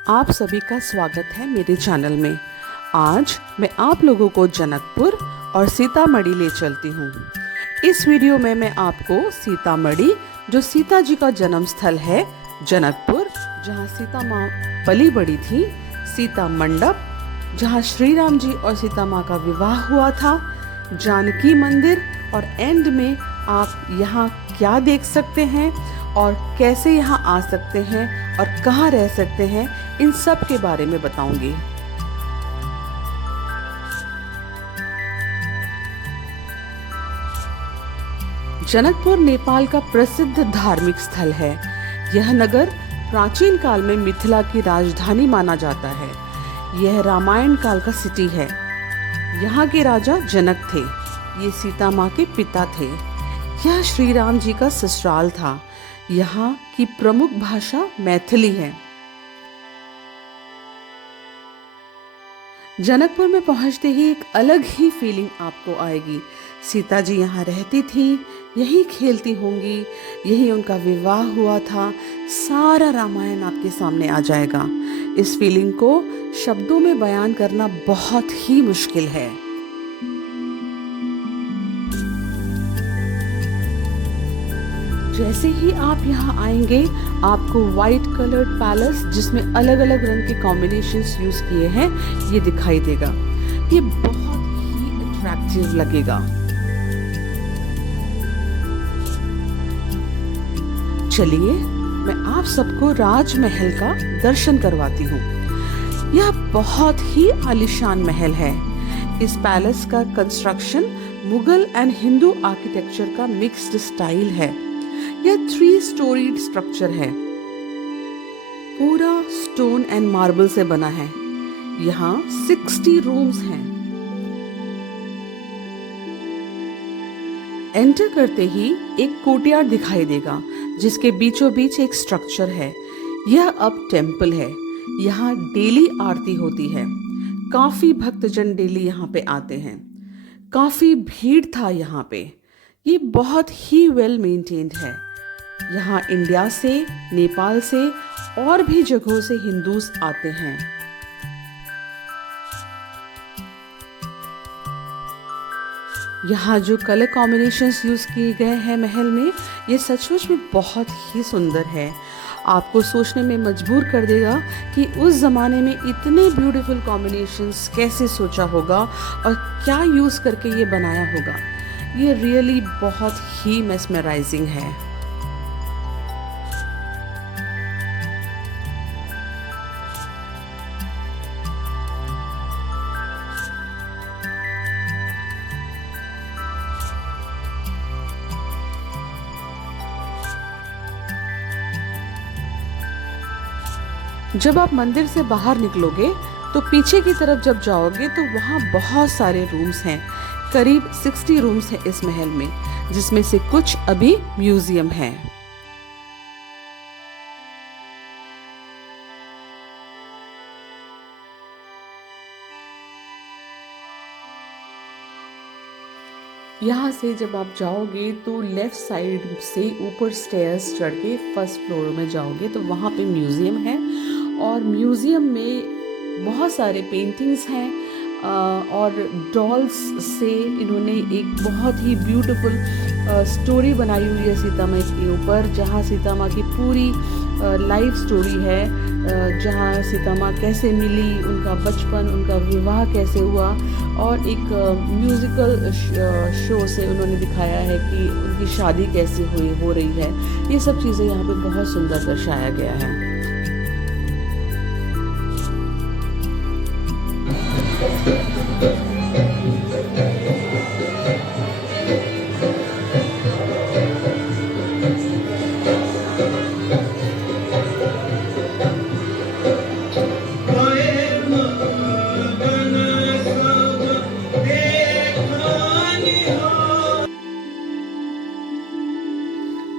आप सभी का स्वागत है मेरे चैनल में। आज मैं आप लोगों को जनकपुर और सीतामढ़ी ले चलती हूँ। इस वीडियो में मैं आपको सीतामढ़ी, जो सीता जी का जन्म स्थल है, जनकपुर जहाँ सीता माँ पली बड़ी थी, सीता मंडप जहाँ श्री राम जी और सीता माँ का विवाह हुआ था, जानकी मंदिर, और एंड में आप यहाँ क्या देख सकते हैं और कैसे यहाँ आ सकते हैं और कहाँ रह सकते हैं, इन सब के बारे में बताऊंगी। जनकपुर नेपाल का प्रसिद्ध धार्मिक स्थल है। यह नगर प्राचीन काल में मिथिला की राजधानी माना जाता है। यह रामायण काल का सिटी है। यहाँ के राजा जनक थे। ये सीता माँ के पिता थे। यह श्री राम जी का ससुराल था। यहाँ की प्रमुख भाषा मैथिली है। जनकपुर में पहुंचते ही एक अलग ही फीलिंग आपको आएगी। सीता जी यहाँ रहती थी, यही खेलती होंगी, यही उनका विवाह हुआ था। सारा रामायण आपके सामने आ जाएगा। इस फीलिंग को शब्दों में बयान करना बहुत ही मुश्किल है। जैसे ही आप यहाँ आएंगे, आपको व्हाइट कलर्ड पैलेस जिसमें अलग अलग रंग के कॉम्बिनेशंस यूज किए हैं, ये दिखाई देगा। ये बहुत ही अट्रैक्टिव लगेगा। चलिए मैं आप सबको राजमहल का दर्शन करवाती हूँ। यह बहुत ही आलीशान महल है। इस पैलेस का construction Mughal and Hindu architecture का मिक्स्ड स्टाइल है। यह 3 स्टोरीड स्ट्रक्चर है। पूरा स्टोन एंड मार्बल से बना है। यहाँ 60 रूम्स हैं। एंटर करते ही एक कोर्टयार्ड दिखाई देगा, जिसके बीचों बीच एक स्ट्रक्चर है। यह अब टेम्पल है। यहाँ डेली आरती होती है। काफी भक्तजन डेली यहाँ पे आते हैं। काफी भीड़ था यहाँ पे। ये बहुत ही वेल मेंटेन्ड है। यहाँ इंडिया से, नेपाल से और भी जगहों से हिंदूस आते हैं। यहाँ जो कलर कॉम्बिनेशंस यूज किए गए हैं महल में, ये सचमुच में बहुत ही सुंदर है। आपको सोचने में मजबूर कर देगा कि उस जमाने में इतने ब्यूटीफुल कॉम्बिनेशंस कैसे सोचा होगा और क्या यूज करके ये बनाया होगा। ये रियली बहुत ही मेस्मराइजिंग है। जब आप मंदिर से बाहर निकलोगे तो पीछे की तरफ जब जाओगे तो वहाँ बहुत सारे रूम्स हैं। करीब 60 रूम्स हैं इस महल में, जिसमें से कुछ अभी म्यूजियम है। यहाँ से जब आप जाओगे तो लेफ्ट साइड से ऊपर स्टेयर्स चढ़ के फर्स्ट फ्लोर में जाओगे तो वहाँ पे म्यूज़ियम है। और म्यूज़ियम में बहुत सारे पेंटिंग्स हैं और डॉल्स से इन्होंने एक बहुत ही ब्यूटीफुल स्टोरी बनाई हुई है सीता माँ के ऊपर, जहाँ सीता माँ की पूरी लाइफ स्टोरी है। जहाँ सीता माँ कैसे मिली, उनका बचपन, उनका विवाह कैसे हुआ, और एक म्यूज़िकल शो से उन्होंने दिखाया है कि उनकी शादी कैसे हो रही है। ये सब चीज़ें यहाँ पे बहुत सुंदर दर्शाया गया है।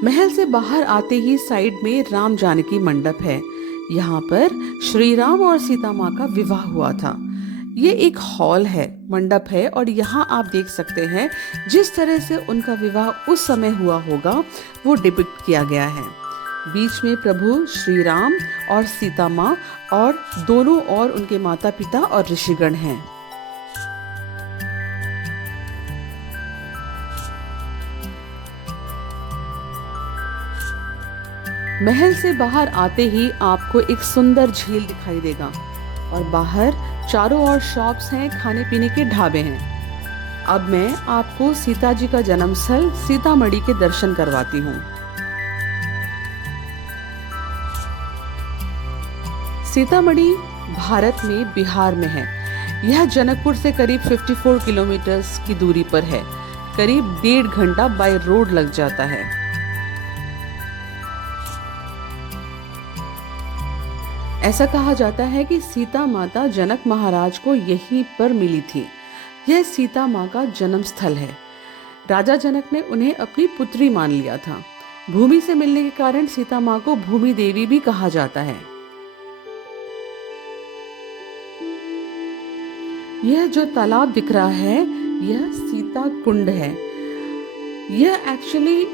महल से बाहर आते ही साइड में राम जानकी मंडप है। यहाँ पर श्री राम और सीता माँ का विवाह हुआ था। ये एक हॉल है, मंडप है, और यहाँ आप देख सकते हैं जिस तरह से उनका विवाह उस समय हुआ होगा वो डिपिक्ट किया गया है। बीच में प्रभु श्री राम और सीता माँ और दोनों और उनके माता पिता और ऋषिगण हैं। महल से बाहर आते ही आपको एक सुंदर झील दिखाई देगा और बाहर चारों ओर शॉप्स हैं, खाने पीने के ढाबे हैं। अब मैं आपको सीता जी का जन्म स्थल सीतामढ़ी के दर्शन करवाती हूँ। सीतामढ़ी भारत में बिहार में है। यह जनकपुर से करीब 54 किलोमीटर की दूरी पर है। करीब 1.5 घंटा बाय रोड लग जाता है। ऐसा कहा जाता है कि सीता माता जनक महाराज को यहीं पर मिली थी। यह सीता माँ का जन्म स्थल है। राजा जनक ने उन्हें अपनी पुत्री मान लिया था। भूमि से मिलने के कारण सीता माँ को भूमि देवी भी कहा जाता है। यह जो तालाब दिख रहा है, यह सीता कुंड है। यह एक्चुअली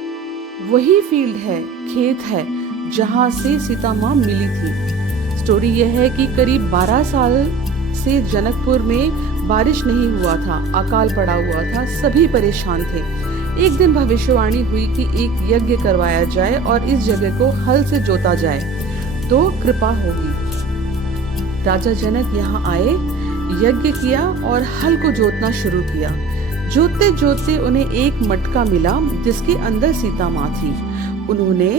वही फील्ड है, खेत है, जहां से सीता माँ मिली थी। स्टोरी यह है कि करीब 12 साल से जनकपुर में बारिश नहीं हुआ था, अकाल पड़ा हुआ था, सभी परेशान थे। एक दिन भविष्यवाणी हुई कि एक यज्ञ करवाया जाए और इस जगह को हल से जोता जाए तो कृपा होगी। राजा जनक यहाँ आए, यज्ञ किया और हल को जोतना शुरू किया। जोतते जोतते उन्हें एक मटका मिला जिसके अंदर सीता माँ थी। उन्होंने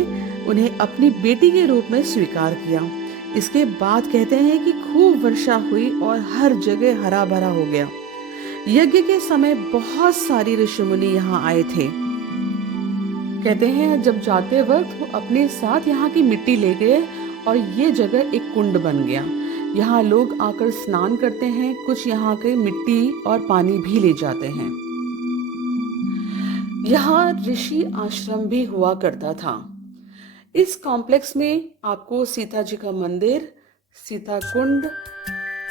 उन्हें अपनी बेटी के रूप में स्वीकार किया। इसके बाद कहते हैं कि खूब वर्षा हुई और हर जगह हरा भरा हो गया। यज्ञ के समय बहुत सारी ऋषि मुनि यहाँ आए थे। कहते हैं जब जाते वक्त वो अपने साथ यहाँ की मिट्टी ले गए और ये जगह एक कुंड बन गया। यहाँ लोग आकर स्नान करते हैं, कुछ यहाँ के मिट्टी और पानी भी ले जाते हैं। यहाँ ऋषि आश्रम भी हुआ करता था। इस कॉम्प्लेक्स में आपको सीता जी का मंदिर, सीता कुंड,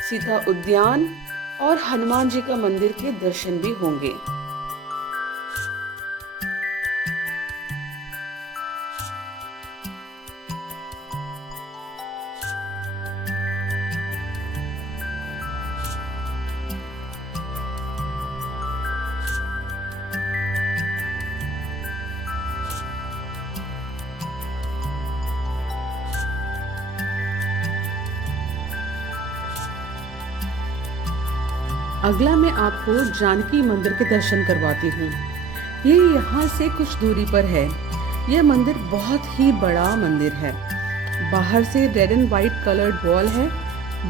सीता उद्यान और हनुमान जी का मंदिर के दर्शन भी होंगे। अगला मैं आपको जानकी मंदिर के दर्शन करवाती हूँ। ये यहाँ से कुछ दूरी पर है। यह मंदिर बहुत ही बड़ा मंदिर है। बाहर से red and white coloured wall है।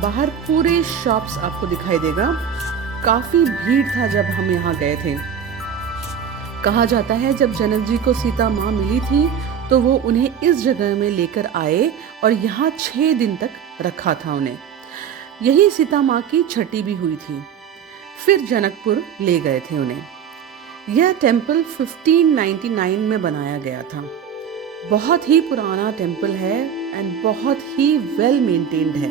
बाहर पूरे शॉप्स आपको दिखाई देगा। काफी भीड़ था जब हम यहाँ गए थे। कहा जाता है जब जनक जी को सीता माँ मिली थी तो वो उन्हें इस जगह में लेकर आए और यहाँ 6 दिन तक रखा था उन्हें। यही सीता माँ की छठी भी हुई थी। फिर जनकपुर ले गए थे उन्हें। यह टेम्पल 1599 में बनाया गया था। बहुत ही पुराना टेम्पल है एंड बहुत ही वेल मेंटेन्ड है।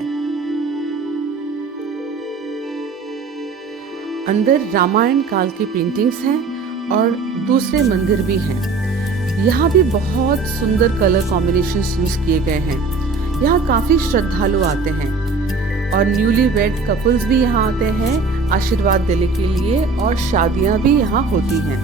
अंदर रामायण काल की पेंटिंग्स हैं और दूसरे मंदिर भी हैं। यहाँ भी बहुत सुंदर कलर कॉम्बिनेशंस यूज किए गए हैं। यहाँ काफी श्रद्धालु आते हैं और न्यूली वेड कपल्स भी यहाँ आते हैं आशीर्वाद देने के लिए और शादियां भी यहाँ होती हैं।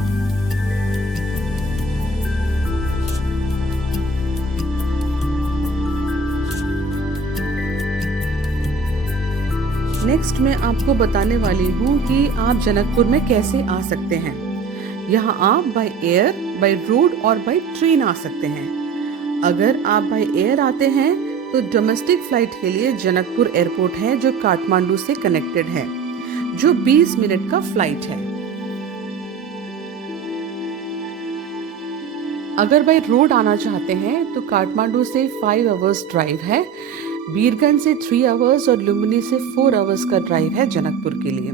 नेक्स्ट मैं आपको बताने वाली हूँ कि आप जनकपुर में कैसे आ सकते हैं। यहाँ आप बाय एयर, बाय रोड और बाय ट्रेन आ सकते हैं। अगर आप बाय एयर आते हैं तो डोमेस्टिक फ्लाइट के लिए जनकपुर एयरपोर्ट है जो काठमांडू से कनेक्टेड है, जो 20 मिनट का फ्लाइट है। अगर बाय रोड आना चाहते हैं तो काठमांडू से 5 आवर्स ड्राइव है, बीरगंज से 3 आवर्स और लुम्बिनी से 4 आवर्स का ड्राइव है जनकपुर के लिए।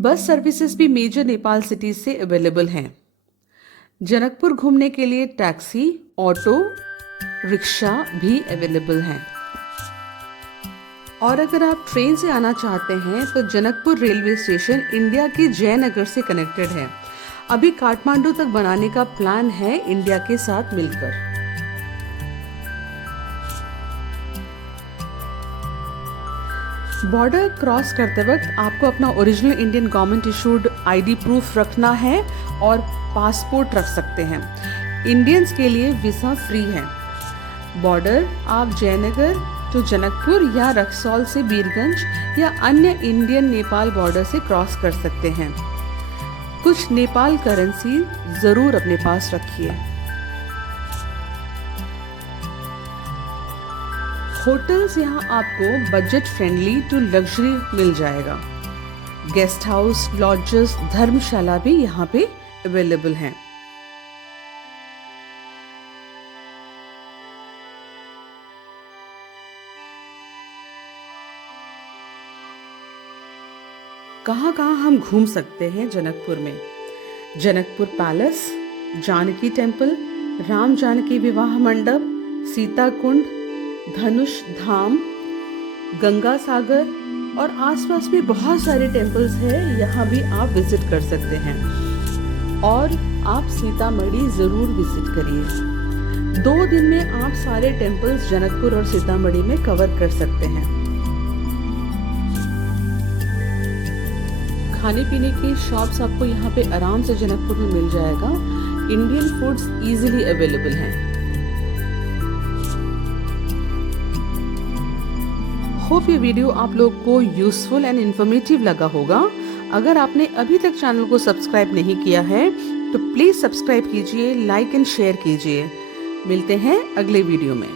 बस सर्विसेज भी मेजर नेपाल सिटीज से अवेलेबल हैं। जनकपुर घूमने के लिए टैक्सी, ऑटो, रिक्शा भी अवेलेबल हैं। और अगर आप ट्रेन से आना चाहते हैं तो जनकपुर रेलवे स्टेशन इंडिया के जयनगर से कनेक्टेड है। अभी काठमांडू तक बनाने का प्लान है इंडिया के साथ मिलकर। बॉर्डर क्रॉस करते वक्त आपको अपना original Indian government issued ID proof रखना है और पासपोर्ट रख सकते हैं। इंडियंस के लिए वीज़ा फ्री है। बॉर्डर आप जयनगर टू जनकपुर या रक्सौल से बीरगंज या अन्य इंडियन नेपाल बॉर्डर से क्रॉस कर सकते हैं। कुछ नेपाल करेंसी ज़रूर अपने पास रखिए। होटल्स यहाँ आपको बजट फ्रेंडली टू लग्जरी मिल जाएगा। गेस्ट हाउस, लॉजेस, धर्मशाला भी यहाँ पे अवेलेबल हैं। कहाँ कहाँ हम घूम सकते हैं जनकपुर में? जनकपुर पैलेस, जानकी टेम्पल, राम जानकी विवाह मंडप, सीता कुंड, धनुष धाम, गंगा सागर और आसपास भी बहुत सारे टेम्पल्स हैं, यहाँ भी आप विजिट कर सकते हैं। और आप सीतामढ़ी ज़रूर विजिट करिए। 2 दिन में आप सारे टेम्पल्स जनकपुर और सीतामढ़ी में कवर कर सकते हैं। खाने पीने की शॉप्स आपको यहाँ पे आराम से जनकपुर में मिल जाएगा। इंडियन फूड्स इजीली अवेलेबल हैं। होप ये वीडियो आप लोग को यूजफुल एंड इन्फॉर्मेटिव लगा होगा। अगर आपने अभी तक चैनल को सब्सक्राइब नहीं किया है तो प्लीज सब्सक्राइब कीजिए, लाइक एंड शेयर कीजिए। मिलते हैं अगले वीडियो में।